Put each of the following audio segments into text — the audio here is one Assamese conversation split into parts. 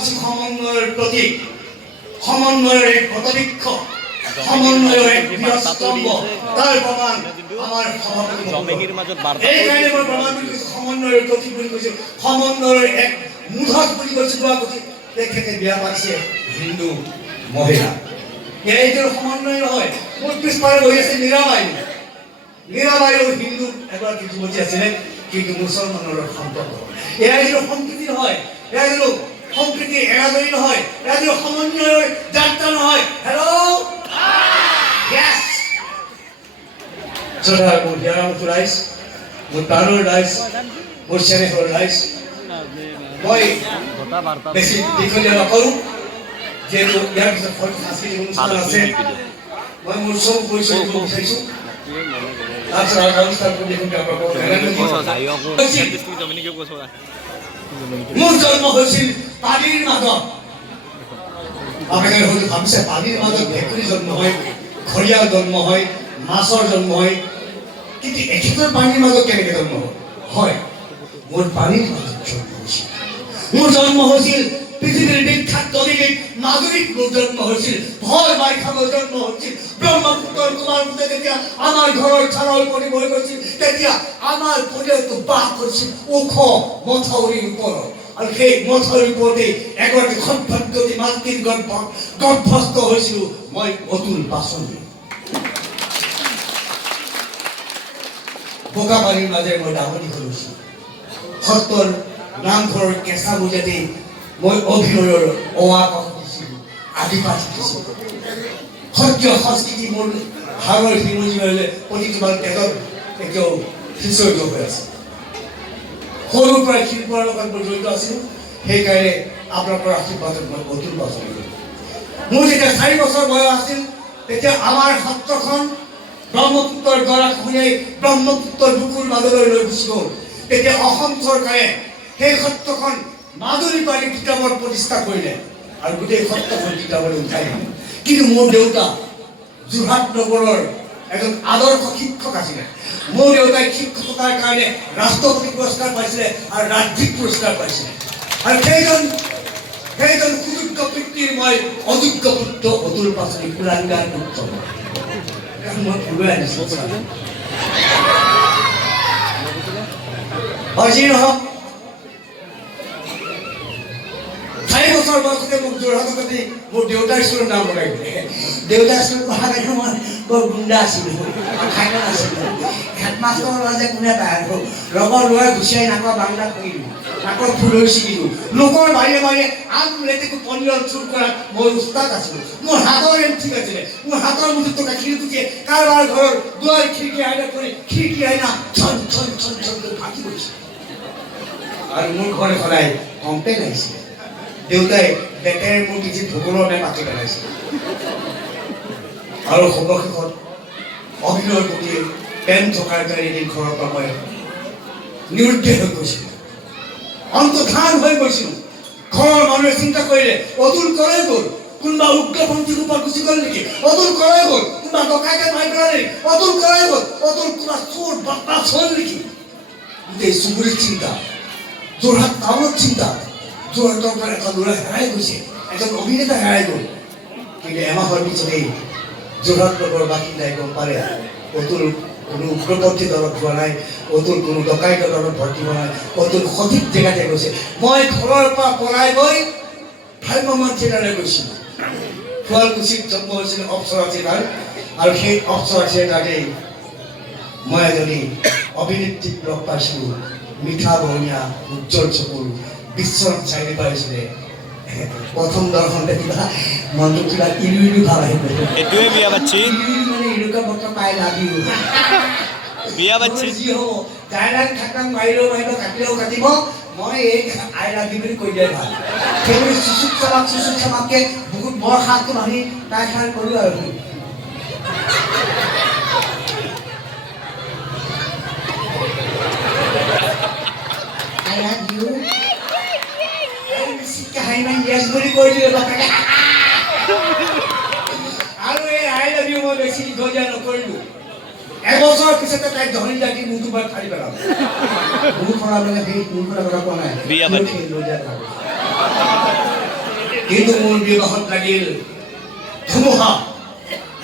শুৱালকুছি সমন্বয়ৰ প্ৰতীক, সমন্বয়ৰ এক পটবৃক্ষ, সমন্বয়ৰ এক বৃহস্তম্ভ, তাৰ প্ৰমাণ আমাৰ সভাপতি জমেহীৰ মাজত বাৰ্তা এইকাৰণে মই প্ৰমাণ বুলি কৈছোঁ, সমন্বয়ৰ প্ৰতীক বুলি কৈছোঁ, সমন্বয়ৰ এক মুধক বুলি কৈছোঁ। যোৱাবছৰ তেখেতে বিয়া পাতিছে হিন্দু মহিলা, এইটোৰ সমন্বয় নহয়। মোৰ পিছফালে বহি আছে মীৰাবাই, মীৰাবাইও হিন্দু এগৰাকী যুৱতী আছিলে, কিন্তু মুছলমানৰ সম্পৰ্ক। এয়া যিটো সম্প্ৰীতি নহয়, এয়া যিটো সম্প্ৰীতি এৰাজৰি নহয়, এয়া যিটো সমন্বয়ৰ যাত্ৰা নহয়। হেল্ল' ইয়েছ শ্ৰদ্ধাৰ মোৰ হিয়াৰামতো ৰাইজ, মোৰ প্ৰাণৰ ৰাইজ, মোৰ চেনেহৰ ৰাইজ, মই বেছি দীঘলীয়া নকৰোঁ, যিহেতু ইয়াৰ পিছত সাংস্কৃতিক অনুষ্ঠান আছে। মই মোৰ চব পৰিচয় দিব বিচাৰিছোঁ। মোৰ জন্ম হৈছিল পানীৰ মাজত। আপোনালোকে হয়তো ভাবিছে পানীৰ মাজত ভেকুৰী জন্ম হয়, ঘৰিয়াল জন্ম হয়, মাছৰ জন্ম হয়, কিন্তু একেবাৰে পানীৰ মাজত কেনেকৈ জন্ম হয়? মোৰ পানীৰ মাজত জন্ম হৈছিল। মোৰ জন্ম হৈছিল পৃথিৱীৰ বিখ্যাত নদীদ্বীপ মাজুলীত। মোৰ জন্ম হৈছিল ভয় বাৰিষা, মোৰ জন্ম হৈছিল ব্ৰহ্মপুত্ৰৰ কুমাৰপুতে। যেতিয়া আমাৰ ঘৰৰ চালৰ পৰি বৈ গৈছিল, তেতিয়া আমাৰ পৰিয়ালটো বাস কৰিছিল ওখ মথাউৰিৰ ওপৰত, আৰু সেই মথাউৰিৰ ওপৰতে এগৰাকী সভ্যতী মাতৃৰ গৰ্ভস্থ হৈছিলোঁ মই, অতুল পাচনি। বোকাপানীৰ মাজেৰে মই ডাঙৰ দীঘল হৈছোঁ। সত্ৰৰ নামঘৰৰ কেঁচা বুজাতে মই অভিনয়ৰ অৱা ক দিছিলোঁ, আদি পাঠ শিকিছিলোঁ। সত্ৰীয় সংস্কৃতি মোৰ হাড়ৰ শিমলিলে প্ৰতিটো বাৰ তেজত এতিয়াও সিঁচৰিত হৈ আছে। সৰুৰ পৰাই শিল্পৰ লগত মই জড়িত আছিলোঁ, সেইকাৰণে আপোনালোকৰ আশীৰ্বাদত মই অতুল পাচনি। মোৰ যেতিয়া 4 বছৰ বয়স আছিল, তেতিয়া আমাৰ সত্ৰখন ব্ৰহ্মপুত্ৰৰ গৰাখহনীয়াই ব্ৰহ্মপুত্ৰৰ বুকুৰ মাজলৈ লৈ গুচি গ'ল। তেতিয়া অসম চৰকাৰে সেই সত্ৰখন মাজুলী পানী কিতাপত প্ৰতিষ্ঠা কৰিলে, আৰু গোটেই সত্ৰখন কিতাপলৈ উঠাই দিলে। কিন্তু মোৰ দেউতা যোৰহাট নগৰৰ এজন আদৰ্শ শিক্ষক আছিলে। মোৰ দেউতাই শিক্ষকতাৰ কাৰণে ৰাষ্ট্ৰপতি পুৰস্কাৰ পাইছিলে আৰু ৰাজ্যিক পুৰস্কাৰ পাইছিলে। আৰু সেইজন সুযোগ্য পিতৃৰ মই অযোগ্য পুত্ৰ অতুল পাচনি, কুলাংগাৰ পুত্ৰ। মই ফুৰাই আনিছোঁ। আজি নহওক 4 বছৰ বয়সতে মোক যোৰহাটতে মোৰ দেউতাৰ স্কুলৰ নাম লগাই দিলে। দেউতাৰ স্কুল পঢ়া কাৰণে মই বৰ গুণ্ডা আছিলোঁ, খাই নাছিলোঁ। হেডমাষ্টৰৰ ল'ৰা যে কোনে পায়, আৰু লগৰ ল'ৰাই গুচিয়াই নাকৰ বাংলা কৰি দিলোঁ, নাকৰ ফুলৈ ছিগিলোঁ। লোকৰ বাহিৰে বাহিৰে আম লেটেকু পনীৰৰ চুৰ কৰাত মই উস্তাদ আছিলোঁ। মোৰ হাতৰ এম ঠিক আছিলে। মোৰ হাতৰ মুঠিত থকা খিৰিকীয়ে কাৰোবাৰ ঘৰৰ দুৱাৰ খিৰিকী আইনা কৰি খিৰিকী আইনা ছন ছন ছন ছন কৰি ফাটি গৈছিল। আৰু মোৰ ঘৰে সদায় কমপ্লেইন আহিছিলে। দেউতাই ডেকেৰে মোৰ কিছু ভূগোলৰ নে পাতি পেলাইছিল। আৰু সৰ্বশেষত অভিনয়ৰ প্ৰতি প্ৰেম থকাৰ কাৰণে এদিন ঘৰৰ পৰা মই নিৰুদ্দেশ হৈ গৈছিলোঁ, অন্তৰ্ধান হৈ গৈছিলোঁ। ঘৰৰ মানুহে চিন্তা কৰিলে অতুল কলৈ গ'ল, কোনোবা উগ্ৰপন্থীৰ ওপৰত গুচি গ'ল নেকি? অতুল কলৈ গ'ল, কোনোবা ডকাইতে মাৰি পেলালে নেকি? অতুল কলৈ গ'ল, অতুল কোনোবা চোৰ বদমাছ হ'ল নেকি? গোটেই চুবুৰীত চিন্তা, যোৰহাট টাউনত চিন্তা। যোৰহাটৰ পৰা এটা ল'ৰা হেৰাই গৈছে, এজন অভিনেতা হেৰাই গ'ল। কিন্তু এমাহৰ পিছতেই যোৰহাট নগৰৰ বাসিন্দাই গম পালে অতুল কোনো উগ্ৰপন্থী দলত যোৱা নাই, অতুল কোনো ডকাইত দলত ভৰ্তি হোৱা নাই, অতুল সঠিক জেগাতে গৈছে। মই ঘৰৰ পৰা পলাই গৈ ভ্ৰাম্যমাণ থিয়েটাৰলৈ গৈছিলোঁ। শুৱালকুছিত জন্ম হৈছিল অপ্সৰা থিয়েটাৰ, আৰু সেই অপ্সৰা থিয়েটাৰতেই মই এজনী অভিনেত্ৰীক লগ পাইছিলোঁ, মিঠা বৰণীয়া, উজ্জ্বল চকুৰ, বিশ্বনাথ চাৰিআলি পাইছিলে। প্ৰথম দৰ্শনতে কিবা মনটো কিবা ইলু ভাল আহিব। এইটোৱে বিয়া পাতিছি, মানে ইলুকা বৰ্ত পাই লাগি বিয়া পাতিছি যি হ'ব ডাইলাগ খাটাং মাৰিলেও মাৰিব, কাটিলেও কাটিব। মই এই আই লাভ ইউ বুলি কৈ দিয়াই ভাল। সেইবুলি চুচুক চামাককৈ বহুত বৰ হাতটো ভাঙি তাই খাই কৰোঁ আৰু I love you. Yes বুলি কৈ দিলে বাপেকে। আৰু এই আই লাভ ইউ মই বেছি দীঘলীয়া নকৰিলোঁ। এবছৰৰ পিছতে তাইক ধৰি লাগি মোৰটো মই ফাৰি পেলাম। মোৰ পৰা মানে সেই মোৰ পৰা কথা কোৱা নাই। কিন্তু মোৰ বিবাহত লাগিল ধুমুহা,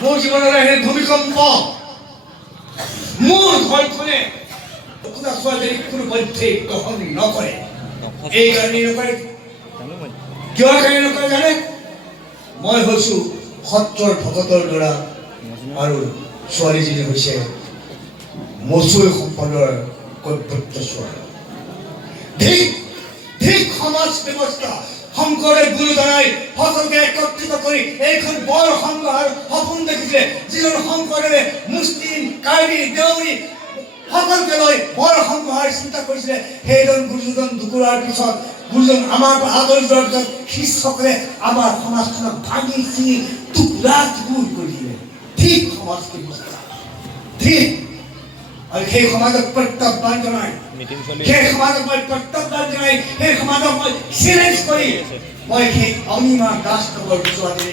মোৰ জীৱনত আহিল ভূমিকম্প। মোৰ ঘৰখনে আপোনাৰ ছোৱালীজনীক কোনোপধ্যেই গ্ৰহণ নকৰে। এই কাৰণেই নকৰে, কিয় কাৰণে নকৰে জানে? মই হৈছোঁ সত্ৰৰ ভকতৰ ল'ৰা আৰু ছোৱালীজনী হৈছে মচুই সম্পদৰ কৈৱৰ্ত ছোৱালী। ঠিক সমাজ ব্যৱস্থা শংকৰদেৱ গুৰুজনাই সকলোকে একত্ৰিত কৰি এইখন বৰ সংঘৰ সপোন দেখিছিলে। যিজন শংকৰদেৱে মুছলিম, কাৰ্বি, দেউৰী সকলোকে লৈ বৰ সংঘৰ চিন্তা কৰিছিলে। সেইজন গুৰুজন ঢুকুৱাৰ পিছত, গুৰুজন আমাৰ পৰা আদৰি যোৱাৰ পিছত শিষ্যসকলে আমাৰ সমাজখনক ভাঙি চিঙি টুকুৰা টুকুৰ কৰি দিলে। ঠিক সমাজ ব্যৱস্থা ঠিক। আৰু সেই সমাজক প্ৰত্যাহ্বান জনাই, সেই সমাজক মই প্ৰত্যাহ্বান জনাই, সেই সমাজক মই চেলেঞ্জ কৰি মই সেই অনিমা দাস নগৰ ছোৱালী